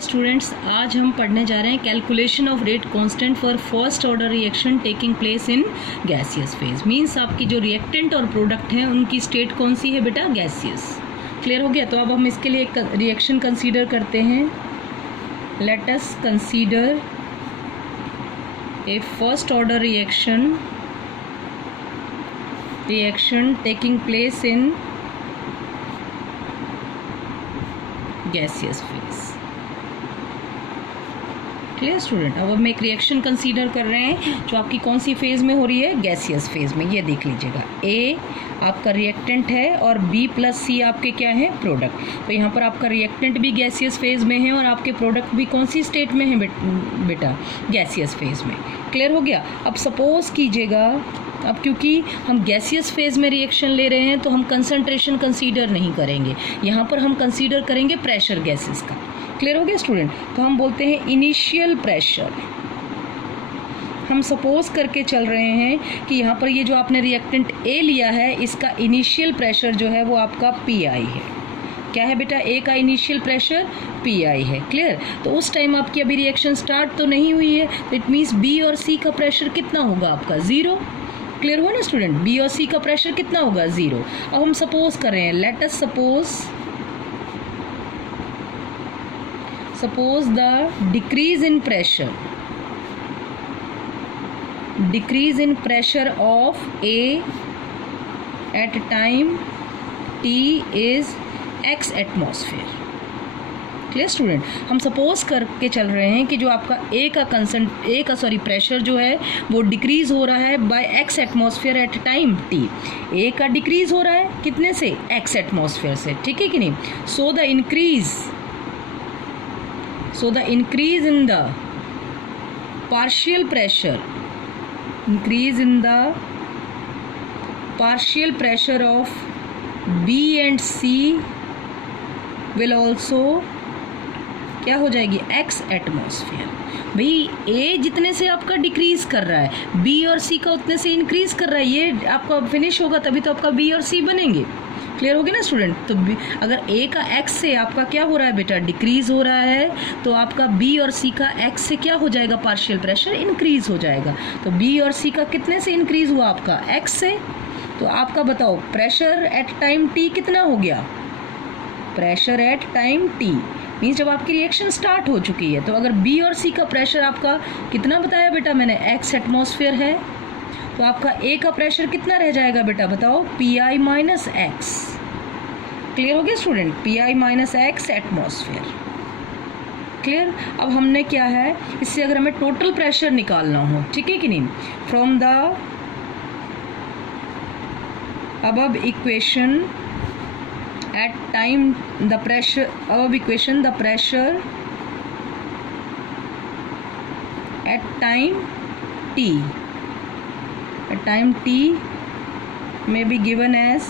Students, आज हम पढ़ने जा रहे हैं calculation of rate constant for first order reaction taking place in gaseous phase. Means आपकी जो रिएक्टेंट और प्रोडक्ट हैं उनकी स्टेट कौन सी है बेटा? गैसियस। क्लियर हो गया? तो अब हम इसके लिए एक रिएक्शन कंसीडर करते हैं। Let us consider a first order reaction taking place in gaseous phase. Clear student? अब हम एक रिएक्शन कंसीडर कर रहे हैं जो आपकी कौन सी फेज में हो रही है? गैसियस फेज में। ये देख लीजिएगा, ए आपका रिएक्टेंट है और बी प्लस सी आपके क्या है? प्रोडक्ट। तो यहाँ पर आपका रिएक्टेंट भी गैसियस फेज में है और आपके प्रोडक्ट भी कौन सी स्टेट में है बेटा? गैसियस फेज में। क्लियर हो गया? अब सपोज कीजिएगा, अब क्योंकि हम गैसियस फेज में रिएक्शन ले रहे हैं तो हम कंसंट्रेशन कंसीडर नहीं करेंगे, यहाँ पर हम कंसीडर करेंगे प्रेशर गैसेस का। क्लियर हो गया स्टूडेंट? तो हम बोलते हैं इनिशियल प्रेशर। हम सपोज करके चल रहे हैं कि यहाँ पर ये जो आपने रिएक्टेंट ए लिया है इसका इनिशियल प्रेशर जो है वो आपका पी.आई. है। क्या है बेटा? ए का इनिशियल प्रेशर पी.आई. है। क्लियर? तो उस टाइम आपकी अभी रिएक्शन स्टार्ट तो नहीं हुई है, तो इट मीन्स बी और सी का प्रेशर कितना होगा आपका? 0। क्लियर हुआ ना स्टूडेंट? बी और सी का प्रेशर कितना होगा? 0। अब हम सपोज कर रहे हैं, let us suppose the decrease in pressure of A at time t is x atmosphere। Clear student? हम सपोज करके चल रहे हैं कि जो आपका ए का प्रेशर जो है वो डिक्रीज हो रहा है by X atmosphere at time T. A का डिक्रीज हो रहा है कितने से? एक्स एटमॉस्फेयर से। ठीक है कि नहीं? So the increase in the partial pressure of B and C will also क्या हो जाएगी? X atmosphere. भाई ए जितने से आपका डिक्रीज कर रहा है, बी और सी का उतने से इंक्रीज कर रहा है। ये आपका फिनिश होगा तभी तो आपका बी और सी बनेंगे। क्लियर हो गया ना स्टूडेंट? तो अगर ए का एक्स से आपका क्या हो रहा है बेटा? डिक्रीज हो रहा है, तो आपका बी और सी का एक्स से क्या हो जाएगा? पार्शियल प्रेशर इंक्रीज हो जाएगा। तो बी और सी का कितने से इंक्रीज हुआ? आपका एक्स से। तो आपका बताओ प्रेशर एट टाइम टी कितना हो गया? Pressure at time T means जब आपकी रिएक्शन स्टार्ट हो चुकी है। तो अगर बी और सी का प्रेशर आपका कितना बताया बेटा मैंने? एक्स एटमॉस्फेयर है, तो आपका ए का प्रेशर कितना रह जाएगा बेटा? बताओ, पी.आई. Minus x. क्लियर हो गया student? PI. Minus x atmosphere. Clear? अब हमने क्या है, इससे अगर हमें टोटल प्रेशर निकालना हो, ठीक है कि नहीं, from the above equation at time the pressure at time t may be given as,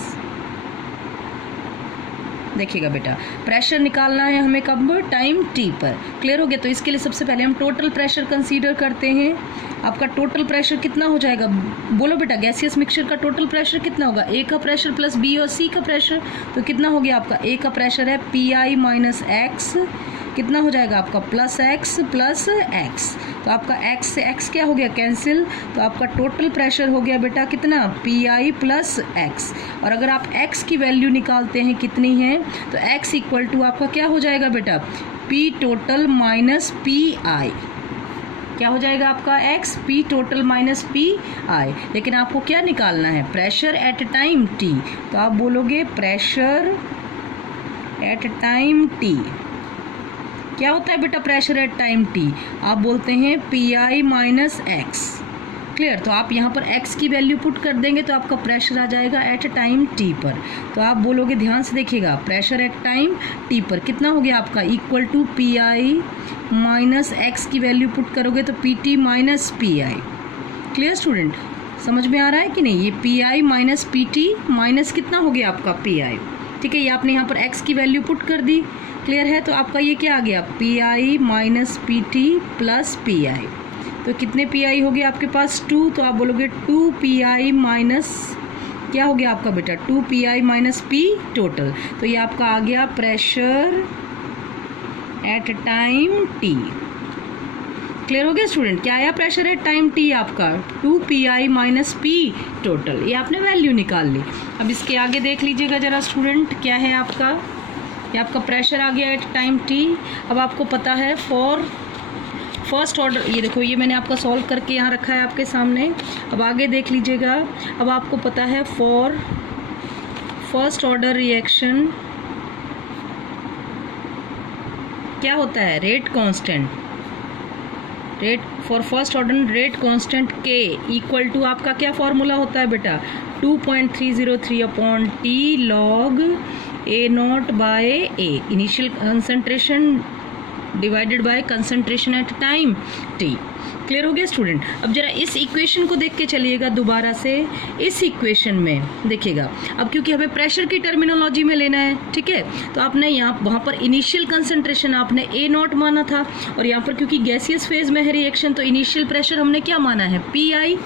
देखिएगा बेटा प्रेशर निकालना है हमें कब? टाइम टी पर। क्लियर हो गया? तो इसके लिए सबसे पहले हम टोटल प्रेशर कंसीडर करते हैं। आपका टोटल प्रेशर कितना हो जाएगा? बोलो बेटा, गैसियस मिक्सचर का टोटल प्रेशर कितना होगा? ए का प्रेशर प्लस बी और सी का प्रेशर, तो कितना हो गया आपका? ए का प्रेशर है पी.आई. माइनस एक्स, कितना हो जाएगा आपका? Plus x plus x. तो आपका एक्स से एक्स क्या हो गया? कैंसिल। तो आपका टोटल प्रेशर हो गया बेटा कितना? पी.आई. Plus x. और अगर आप एक्स की वैल्यू निकालते हैं कितनी है, तो एक्स इक्वल टू आपका क्या हो जाएगा बेटा? P total minus PI. क्या हो जाएगा आपका? X P total minus PI. लेकिन आपको क्या निकालना है? Pressure at time T. तो आप बोलोगे प्रेशर एट टाइम टी। क्या होता है बेटा प्रेशर एट टाइम टी? आप बोलते हैं पी.आई. Minus x. क्लियर? तो आप यहाँ पर x की वैल्यू पुट कर देंगे तो आपका प्रेशर आ जाएगा एट टाइम t पर। तो आप बोलोगे, ध्यान से देखिएगा, प्रेशर एट टाइम t पर कितना हो गया आपका? Equal to P I. Minus X की वैल्यू पुट करोगे तो P T. Minus P I. Clear student? समझ में आ रहा है कि नहीं? ये पी.आई. Minus PT. माइनस कितना हो गया आपका? पी.आई. ठीक है, ये आपने यहाँ पर x की वैल्यू पुट कर दी। क्लियर है? तो आपका ये क्या आ गया? P I. Minus P T. Plus P I. तो कितने पी.आई. हो गया आपके पास? 2। तो आप बोलोगे 2 पी.आई. माइनस क्या हो गया आपका बेटा 2 P I minus P total. तो ये आपका आ गया pressure at time T. Clear हो गया स्टूडेंट? क्या आया प्रेशर एट टाइम टी आपका 2 माइनस पी टोटल। ये आपने वैल्यू निकाल ली। अब इसके आगे देख लीजिएगा जरा स्टूडेंट, क्या है आपका, ये आपका प्रेशर आ गया एट टाइम टी। अब आपको पता है फॉर फर्स्ट ऑर्डर, ये देखो ये मैंने आपका सॉल्व करके यहाँ रखा है आपके सामने। अब आगे देख लीजिएगा, अब आपको पता है फॉर फर्स्ट ऑर्डर रिएक्शन क्या होता है, rate constant, rate for first order rate constant के इक्वल टू आपका क्या फॉर्मूला होता है बेटा, 2.303 upon T log A naught by A, initial concentration divided by concentration at time T. Clear हो गया स्टूडेंट? अब जरा इस इक्वेशन को देख के चलिएगा दोबारा से। इस इक्वेशन में देखिएगा, अब क्योंकि हमें प्रेशर की टर्मिनोलॉजी में लेना है, ठीक है, तो आपने यहाँ वहाँ पर इनिशियल कंसंट्रेशन आपने ए नॉट माना था, और यहाँ पर क्योंकि गैसियस फेज में है रिएक्शन तो इनिशियल प्रेशर हमने क्या माना है, पी आई।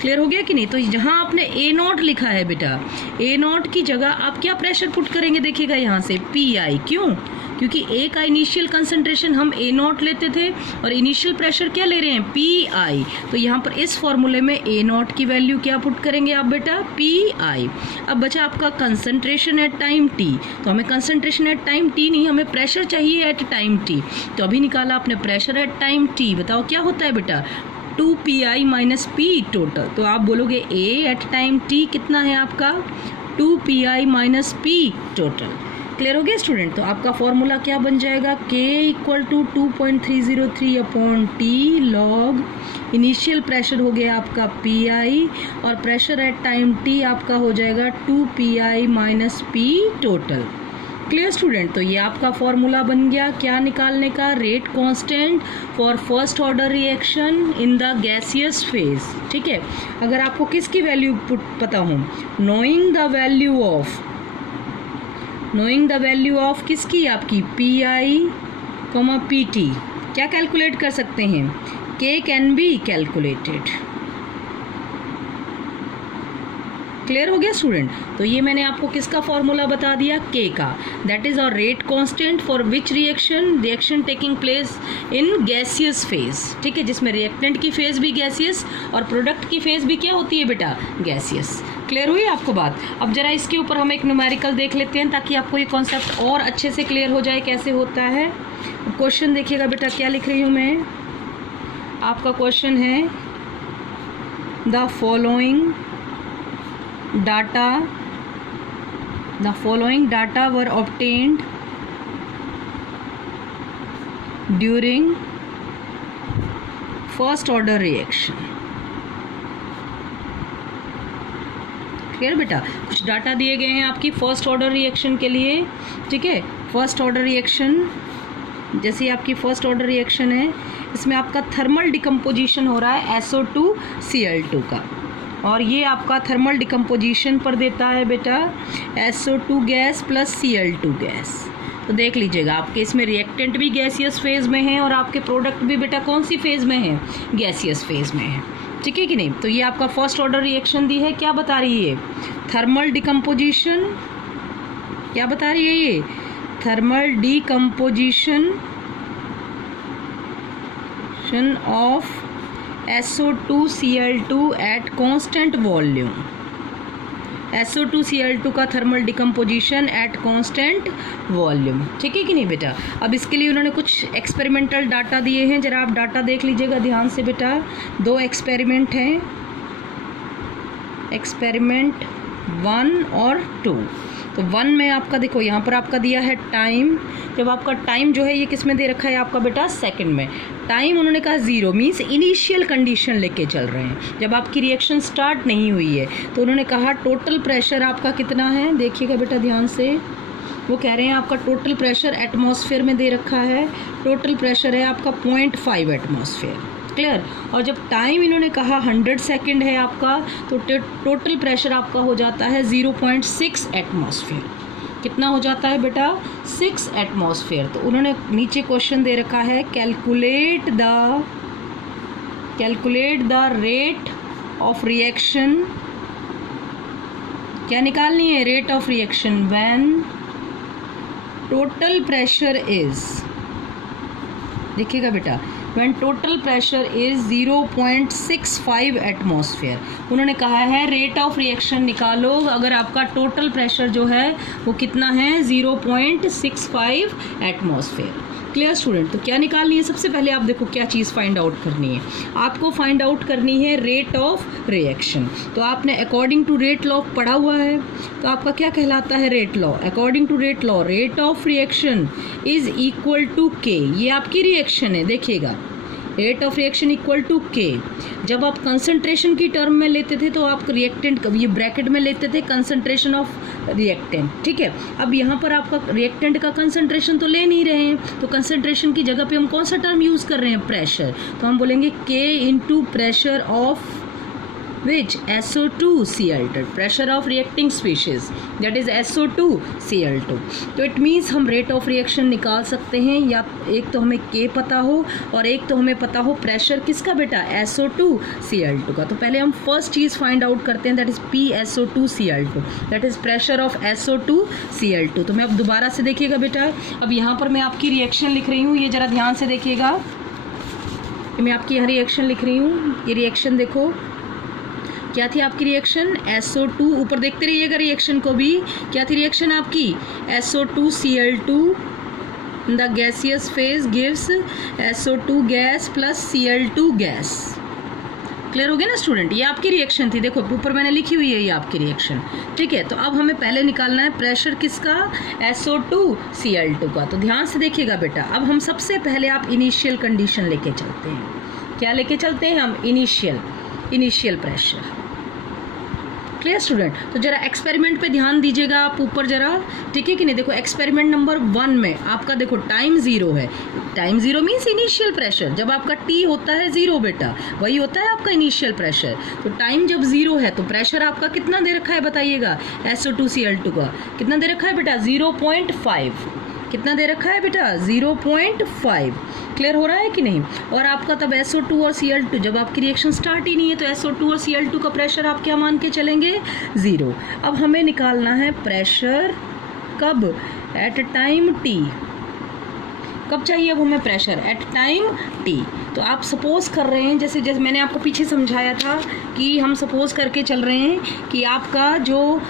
क्लियर हो गया कि नहीं? तो जहाँ आपने ए नॉट लिखा है बेटा, ए नॉट की जगह आप क्या प्रेशर पुट करेंगे, देखिएगा यहाँ से पी आई। क्यों? क्योंकि ए का इनिशियल कंसंट्रेशन हम ए नॉट लेते थे और इनिशियल प्रेशर क्या ले रहे हैं, पी आई। तो यहाँ पर इस फॉर्मूले में ए नॉट की वैल्यू क्या पुट करेंगे आप बेटा, पी आई। अब बचा आपका कंसंट्रेशन एट टाइम टी, तो हमें कंसंट्रेशन एट टाइम टी नहीं, हमें प्रेशर चाहिए एट टाइम टी। तो अभी निकाला आपने प्रेशर एट टाइम टी, बताओ क्या होता है बेटा, 2 माइनस पी टोटल। तो आप बोलोगे ए एट टाइम टी कितना है आपका, 2 माइनस पी टोटल। क्लियर हो गया स्टूडेंट? तो आपका फॉर्मूला क्या बन जाएगा, K equal to 2.303 upon T log initial pressure हो गया आपका PI और प्रेशर एट टाइम T आपका हो जाएगा 2 minus P total. Clear student? तो ये आपका फॉर्मूला बन गया क्या निकालने का, rate constant for first order reaction in the gaseous phase. ठीक है, अगर आपको किसकी वैल्यू पता हो, नोइंग द वैल्यू ऑफ किसकी, आपकी PI, PT, क्या कैलकुलेट कर सकते हैं, K can be calculated. Clear हो गया स्टूडेंट? तो ये मैंने आपको किसका फॉर्मूला बता दिया, K का, दैट इज और rate constant for which reaction taking place in gaseous phase. ठीक है, जिसमें रिएक्टेंट की फेज भी गैसियस और प्रोडक्ट की फेज भी क्या होती है बेटा, गैसियस। क्लियर हुई आपको बात? अब जरा इसके ऊपर हम एक न्यूमेरिकल देख लेते हैं ताकि आपको ये कॉन्सेप्ट और अच्छे से क्लियर हो जाए कैसे होता है। क्वेश्चन देखिएगा बेटा, क्या लिख रही हूँ मैं, आपका क्वेश्चन है the following data were obtained during first order reaction। Clear बेटा? कुछ डाटा दिए गए हैं आपकी फर्स्ट ऑर्डर रिएक्शन के लिए। ठीक है, फर्स्ट ऑर्डर रिएक्शन, जैसे आपकी फर्स्ट ऑर्डर रिएक्शन है, इसमें आपका थर्मल डिकम्पोजिशन हो रहा है SO2Cl2 का, और ये आपका थर्मल डिकम्पोजिशन पर देता है बेटा SO2 gas plus Cl2 gas. तो देख लीजिएगा, आपके इसमें रिएक्टेंट भी गैसियस फेज में है और आपके प्रोडक्ट भी बेटा कौन सी फेज में है, गैसियस फेज में है। ठीक है कि नहीं? तो ये आपका फर्स्ट ऑर्डर रिएक्शन दी है, क्या बता रही है, थर्मल डिकम्पोजिशन। क्या बता रही है ये, thermal decomposition of SO2Cl2 at constant volume. SO2Cl2 का thermal decomposition at constant volume. ठीक है कि नहीं बेटा? अब इसके लिए उन्होंने कुछ एक्सपेरिमेंटल डाटा दिए हैं, जरा आप डाटा देख लीजिएगा ध्यान से बेटा। 2 एक्सपेरिमेंट हैं, एक्सपेरिमेंट 1 और 2। तो 1 में आपका देखो यहाँ पर आपका दिया है टाइम, जब आपका टाइम जो है ये किस में दे रखा है आपका बेटा, सेकंड में। टाइम उन्होंने कहा 0 मीन्स इनिशियल कंडीशन लेके चल रहे हैं, जब आपकी रिएक्शन स्टार्ट नहीं हुई है। तो उन्होंने कहा टोटल प्रेशर आपका कितना है, देखिएगा बेटा ध्यान से, वो कह रहे हैं आपका टोटल प्रेशर एटमॉस्फेयर में दे रखा है, टोटल प्रेशर है आपका 0.5 एटमॉस्फेयर। क्लियर? और जब टाइम इन्होंने कहा 100 सेकेंड है आपका, तो टोटल प्रेशर आपका हो जाता है 0.6 एटमॉस्फेयर। कितना हो जाता है बेटा, 6 एटमॉस्फेयर। तो उन्होंने नीचे क्वेश्चन दे रखा है, calculate the rate of reaction. क्या निकालनी है, rate of reaction when total pressure is देखिएगा बेटा, when total pressure is 0.65 atmosphere, उन्होंने कहा है रेट ऑफ रिएक्शन निकालो अगर आपका टोटल प्रेशर जो है वो कितना है 0.65 एटमॉस्फेयर। Clear student? तो क्या निकालनी है? सबसे पहले आप देखो क्या चीज़ फाइंड आउट करनी है, आपको फाइंड आउट करनी है रेट ऑफ रिएक्शन। तो आपने अकॉर्डिंग टू रेट लॉ पढ़ा हुआ है, तो आपका क्या कहलाता है rate law? According to rate law rate of reaction is equal to K, ये आपकी रिएक्शन है, देखिएगा rate of reaction equal to K. जब आप कंसंट्रेशन की टर्म में लेते थे तो आप रिएक्टेंट ये ब्रैकेट में लेते थे कंसंट्रेशन ऑफ रिएक्टेंट, ठीक है। अब यहाँ पर आपका रिएक्टेंट का कंसंट्रेशन तो ले नहीं रहे हैं, तो कंसंट्रेशन की जगह पे हम कौन सा टर्म यूज़ कर रहे हैं? प्रेशर। तो हम बोलेंगे के into pressure of which SO2Cl2, pressure of reacting species, that is SO2Cl2। तो इट मीन्स हम रेट ऑफ रिएक्शन निकाल सकते हैं, या एक तो हमें K पता हो और एक तो हमें पता हो प्रेशर किसका बेटा? SO2Cl2 का। तो पहले हम फर्स्ट चीज़ फाइंड आउट करते हैं, that is PSO2Cl2, that is pressure of SO2Cl2। तो मैं अब दोबारा से देखिएगा बेटा, अब यहाँ पर मैं आपकी रिएक्शन लिख रही हूँ, ये ज़रा ध्यान से देखिएगा, मैं आपकी यहाँ रिएक्शन लिख रही हूँ। ये रिएक्शन देखो क्या थी आपकी रिएक्शन? SO2, ऊपर देखते रहिएगा रिएक्शन को भी, क्या थी रिएक्शन आपकी? SO2Cl2 the gaseous phase gives SO2 gas plus Cl2 gas. Clear हो गया ना स्टूडेंट? ये आपकी रिएक्शन थी, देखो ऊपर मैंने लिखी हुई है ये आपकी रिएक्शन, ठीक है। तो अब हमें पहले निकालना है प्रेशर किसका? SO2Cl2 का। तो ध्यान से देखिएगा बेटा, अब हम सबसे पहले आप इनिशियल कंडीशन लेके चलते हैं। क्या लेके चलते हैं हम? Initial pressure. Clear student? तो जरा एक्सपेरिमेंट पे ध्यान दीजिएगा आप ऊपर जरा, ठीक है कि नहीं? देखो एक्सपेरिमेंट नंबर 1 में आपका देखो टाइम 0 है, टाइम 0 मीन्स इनिशियल प्रेशर। जब आपका टी होता है 0 बेटा, वही होता है आपका इनिशियल प्रेशर। तो टाइम जब 0 है तो प्रेशर आपका कितना दे रखा है बताइएगा? SO2Cl2 का कितना दे रखा है बेटा? 0.5। कितना दे रखा है बेटा? 0.5। क्लियर हो रहा है कि नहीं? और आपका तब SO2 और Cl2, जब आपकी रिएक्शन स्टार्ट ही नहीं है तो SO2 और Cl2 का प्रेशर आप क्या मान के चलेंगे? 0। अब हमें निकालना है प्रेशर कब? At time t। कब चाहिए अब हमें प्रेशर? Eight time t। तो आप सपोज कर रहे हैं, जैसे मैंने आपको पीछे समझाया था कि हम सपोज करके चल रहे हैं कि आपका जो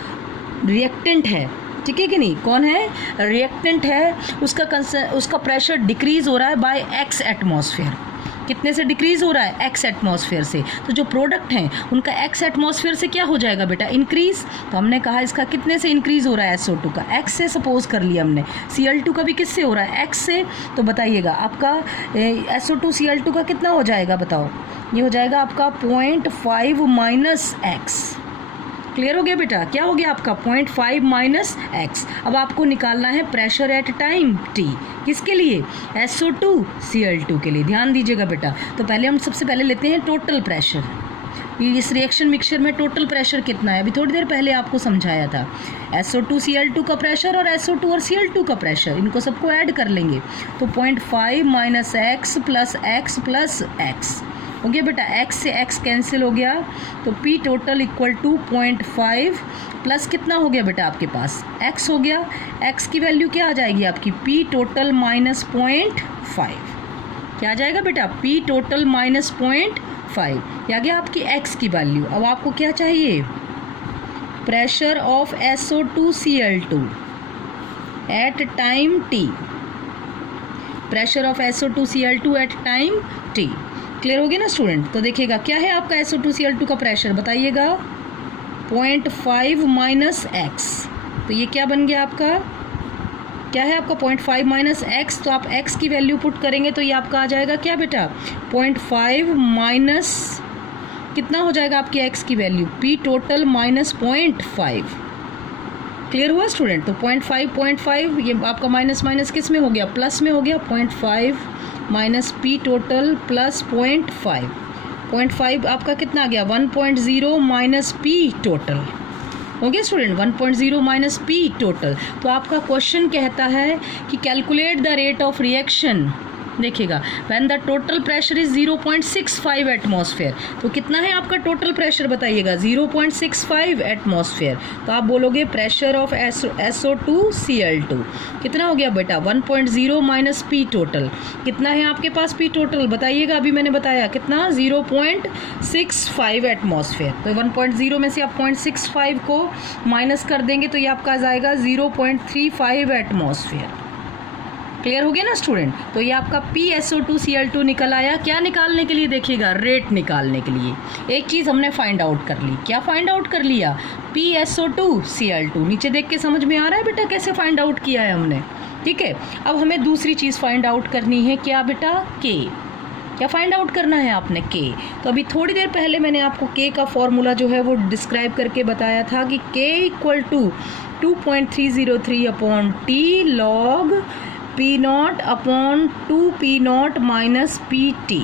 रिएक्टेंट है, ठीक है कि नहीं? कौन है? रिएक्टेंट है, उसका प्रेशर डिक्रीज हो रहा है बाय x एटमॉस्फेयर। कितने से डिक्रीज हो रहा है? x एटमॉस्फेयर से। तो जो प्रोडक्ट हैं उनका x एटमॉस्फेयर से क्या हो जाएगा बेटा? इंक्रीज। तो हमने कहा इसका कितने से इंक्रीज हो रहा है? SO2 का x से सपोज कर लिया हमने। Cl2 का भी किससे हो रहा है? x से। तो बताइएगा आपका SO2Cl2 का कितना हो जाएगा बताओ? ये हो जाएगा आपका 0.5 माइनस x। क्लियर हो गया बेटा? क्या हो गया आपका? 0.5 माइनस x। अब आपको निकालना है प्रेशर एट टाइम t। किसके लिए? SO2Cl2 के लिए। ध्यान दीजिएगा बेटा, तो पहले हम सबसे पहले लेते हैं टोटल प्रेशर। इस रिएक्शन मिक्सचर में टोटल प्रेशर कितना है? अभी थोड़ी देर पहले आपको समझाया था। SO2Cl2 का प्रेशर और SO2 और Cl2 का प्रेशर, इनको सबको ऐड कर लेंगे। तो 0.5 minus x plus x plus x हो गया बेटा। x से x कैंसिल हो गया, तो P total equal to 0.5 plus कितना हो गया बेटा आपके पास? x हो गया। x की वैल्यू क्या आ जाएगी आपकी? P total minus 0.5। क्या आ जाएगा बेटा? P total minus 0.5। आ गया आपकी x की वैल्यू। अब आपको क्या चाहिए? Pressure of SO2Cl2 at time t। Pressure of SO2Cl2 at time t। Clear हो गया ना स्टूडेंट? तो देखिएगा क्या है आपका SO2Cl2 का प्रेशर बताइएगा? 0.5 माइनस x। तो ये क्या बन गया आपका? क्या है आपका? 0.5 माइनस x। तो आप x की वैल्यू पुट करेंगे तो ये आपका आ जाएगा क्या बेटा? 0.5 माइनस कितना हो जाएगा आपकी x की value? P total minus 0.5। Clear हुआ स्टूडेंट? तो 0.5 ये आपका माइनस माइनस किस में हो गया? प्लस में हो गया। 0.5 माइनस P टोटल प्लस 0.5। 0.5 आपका कितना आ गया? 1.0 माइनस P टोटल हो गया स्टूडेंट। 1.0 minus P total. तो आपका क्वेश्चन कहता है कि calculate the rate of reaction देखिएगा when the total pressure is 0.65 atmosphere, तो कितना है आपका टोटल प्रेशर बताइएगा 0.65 एटमॉस्फेयर। तो आप बोलोगे प्रेशर ऑफ SO2Cl2 कितना हो गया बेटा 1.0 माइनस P टोटल। कितना है आपके पास P टोटल बताइएगा, अभी मैंने बताया कितना 0.65 एटमॉस्फेयर। तो 1.0 में से आप 0.65 को माइनस कर देंगे तो ये आपका आ जाएगा 0.35 एटमॉस्फेयर। क्लियर हो गया ना स्टूडेंट। तो ये आपका PSO2Cl2 निकल आया। क्या निकालने के लिए देखिएगा, रेट निकालने के लिए। एक चीज़ हमने फाइंड आउट कर ली। क्या फाइंड आउट कर लिया, PSO2Cl2। नीचे देख के समझ में आ रहा है बेटा कैसे फाइंड आउट किया है हमने, ठीक है। अब हमें दूसरी चीज़ फाइंड आउट करनी है, क्या बेटा, K। क्या फाइंड आउट करना है आपने, K। तो अभी थोड़ी देर पहले मैंने आपको K का फॉर्मूला जो है वो डिस्क्राइब करके बताया था कि K equal to 2.303 upon T log P0 upon 2P0 minus PT।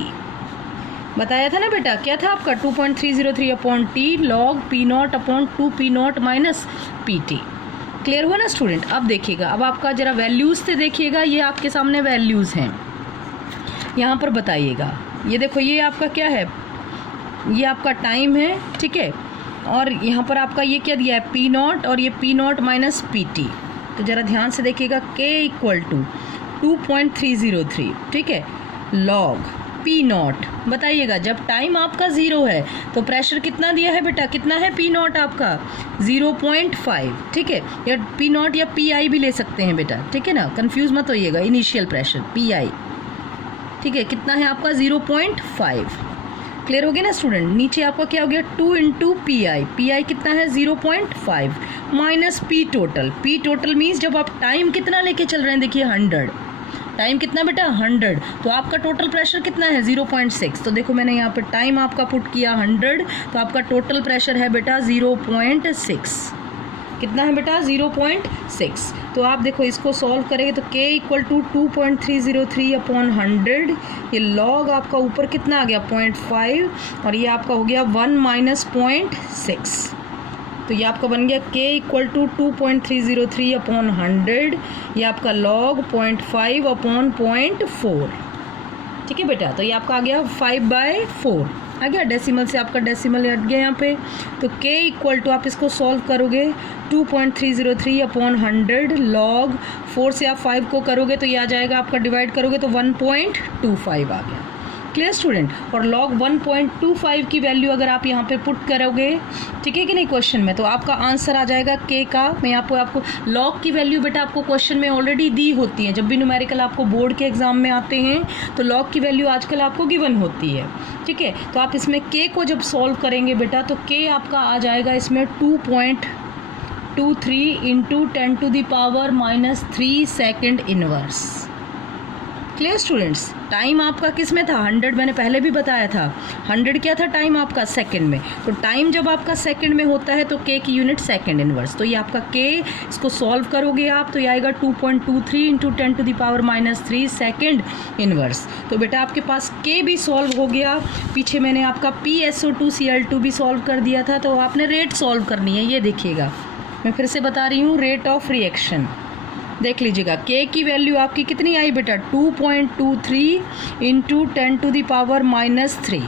बताया था ना बेटा, क्या था आपका 2.303 upon T log P0 upon 2P0 minus PT। Clear हुआ ना स्टूडेंट। अब देखिएगा, अब आपका जरा वैल्यूज़ से देखिएगा, ये आपके सामने वैल्यूज़ हैं, यहाँ पर बताइएगा। ये देखो, ये आपका क्या है, ये आपका टाइम है, ठीक है। और यहाँ पर आपका ये क्या दिया है, P0 और ये P0 माइनस PT। तो ज़रा ध्यान से देखिएगा, K इक्वल टू 2.303, ठीक है, लॉग P0। बताइएगा जब टाइम आपका 0 है तो प्रेशर कितना दिया है बेटा, कितना है P0 आपका 0.5, ठीक है। या P0 या PI भी ले सकते हैं बेटा, ठीक है ना, कंफ्यूज मत होइएगा। इनिशियल प्रेशर PI, ठीक है, कितना है आपका 0.5। क्लियर हो गया ना स्टूडेंट। नीचे आपका क्या हो गया 2 इंटू PI कितना है 0.5 minus P total. P total means जब आप टाइम कितना लेके चल रहे हैं, देखिए 100, टाइम कितना बेटा 100, तो आपका टोटल प्रेशर कितना है 0.6। तो देखो मैंने यहाँ पे टाइम आपका पुट किया 100, तो आपका टोटल प्रेशर है बेटा 0.6। कितना है बेटा 0.6। तो आप देखो इसको सॉल्व करेंगे तो K इक्वल टू 2.303 अपॉन 100, ये लॉग आपका ऊपर कितना आ गया 0.5 और ये आपका हो गया 1 माइनस 0.6। तो ये आपका बन गया K इक्वल टू 2.303 अपॉन 100, ये आपका लॉग 0.5 अपॉन 0.4, ठीक है बेटा। तो ये आपका आ गया 5/4 आ गया, डेसिमल से आपका डेसिमल हट गया यहाँ पे। तो K इक्वल टू आप इसको सॉल्व करोगे 2.303 अपॉन 100 लॉग 4 से आप 5 को करोगे तो ये आ जाएगा आपका, डिवाइड करोगे तो 1.25 आ गया। Clear student. और लॉग 1.25 की वैल्यू अगर आप यहाँ पे पुट करोगे, ठीक है कि नहीं, क्वेश्चन में, तो आपका आंसर आ जाएगा K का। मैं यहाँ पर आपको लॉग की वैल्यू बेटा आपको क्वेश्चन में ऑलरेडी दी होती है। जब भी न्यूमेरिकल आपको बोर्ड के एग्जाम में आते हैं तो लॉग की वैल्यू आजकल आपको गिवन होती है, ठीक है। तो आप इसमें K को जब सॉल्व करेंगे बेटा तो K आपका आ जाएगा इसमें 2.23 into 10⁻³ second inverse. Clear students. Time आपका किस में था 100, मैंने पहले भी बताया था 100 क्या था टाइम आपका सेकंड में। तो टाइम जब आपका सेकंड में होता है तो K की यूनिट सेकंड इनवर्स। तो ये आपका K, इसको सॉल्व करोगे आप तो ये आएगा 2.23 इंटू 10⁻³ सेकंड इनवर्स। तो बेटा आपके पास K भी सॉल्व हो गया। पीछे मैंने आपका PSO2Cl2 भी सॉल्व कर दिया था। तो आपने रेट सॉल्व करनी है। ये देखिएगा, मैं फिर से बता रही हूँ, रेट ऑफ रिएक्शन देख लीजिएगा। K की वैल्यू आपकी कितनी आई बेटा 2.23 इंटू 10⁻³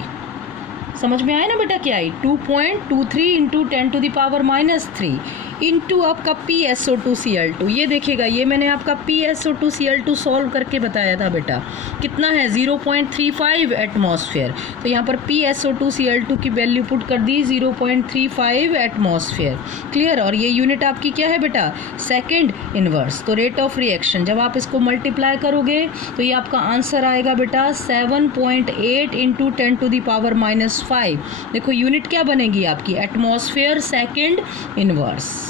समझ में आया ना बेटा, क्या आई 2.23 इंटू 10⁻³ इंटू आपका PSO2Cl2। ये देखिएगा, ये मैंने आपका PSO2Cl2 सॉल्व करके बताया था बेटा, कितना है 0.35 एटमॉस्फेयर। तो यहाँ पर PSO2Cl2 की वैल्यू पुट कर दी 0.35 एटमॉस्फेयर। क्लियर। और ये यूनिट आपकी क्या है बेटा सेकंड इनवर्स। तो रेट ऑफ रिएक्शन जब आप इसको मल्टीप्लाई करोगे तो ये आपका आंसर आएगा बेटा 7.8 इंटू 10⁻⁵। देखो यूनिट क्या बनेगी आपकी एटमॉस्फेयर सेकंड इनवर्स।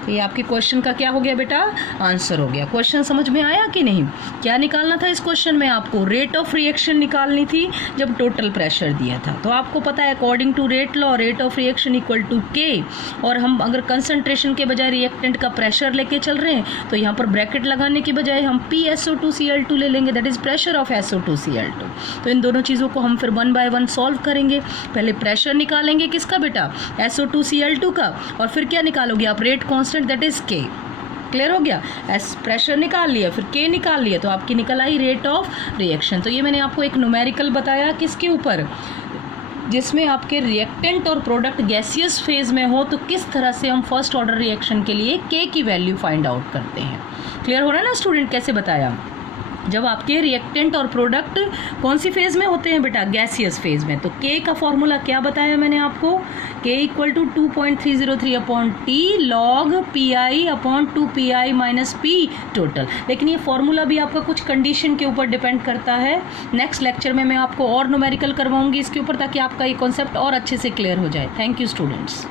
तो ये आपके क्वेश्चन का क्या हो गया बेटा आंसर हो गया। क्वेश्चन समझ में आया कि नहीं। क्या निकालना था इस क्वेश्चन में, आपको रेट ऑफ रिएक्शन निकालनी थी जब टोटल प्रेशर दिया था। तो आपको पता है according to rate law rate of reaction equal to K। और हम अगर कंसंट्रेशन के बजाय रिएक्टेंट का प्रेशर लेके चल रहे हैं तो यहाँ पर ब्रैकेट लगाने की बजाय हम PSO2Cl2 ले लेंगे, that is pressure of SO2Cl2। तो इन दोनों चीज़ों को हम फिर 1 बाय 1 सॉल्व करेंगे। पहले प्रेशर निकालेंगे किसका बेटा SO2Cl2 का, और फिर क्या निकालोगे आप rate constant that is K। Clear हो गया। एस प्रेशर निकाल लिया, फिर के निकाल लिया, तो आपकी निकल आई रेट ऑफ रिएक्शन। तो ये मैंने आपको एक न्यूमेरिकल बताया किसके ऊपर, जिसमें आपके रिएक्टेंट और प्रोडक्ट गैसियस फेज में हो तो किस तरह से हम फर्स्ट ऑर्डर रिएक्शन के लिए के की वैल्यू फाइंड आउट करते हैं। क्लियर हो रहा है ना स्टूडेंट, कैसे बताया। जब आपके रिएक्टेंट और प्रोडक्ट कौन सी फेज में होते हैं बेटा, गैसियस फेज में, तो के का फॉर्मूला क्या बताया मैंने आपको, K equal to 2.303 upon T log P I upon 2 minus P total. लेकिन ये फॉर्मूला भी आपका कुछ कंडीशन के ऊपर डिपेंड करता है। नेक्स्ट लेक्चर में मैं आपको और न्यूमेरिकल करवाऊंगी इसके ऊपर, ताकि आपका ये कॉन्सेप्ट और अच्छे से क्लियर हो जाए। Thank you students.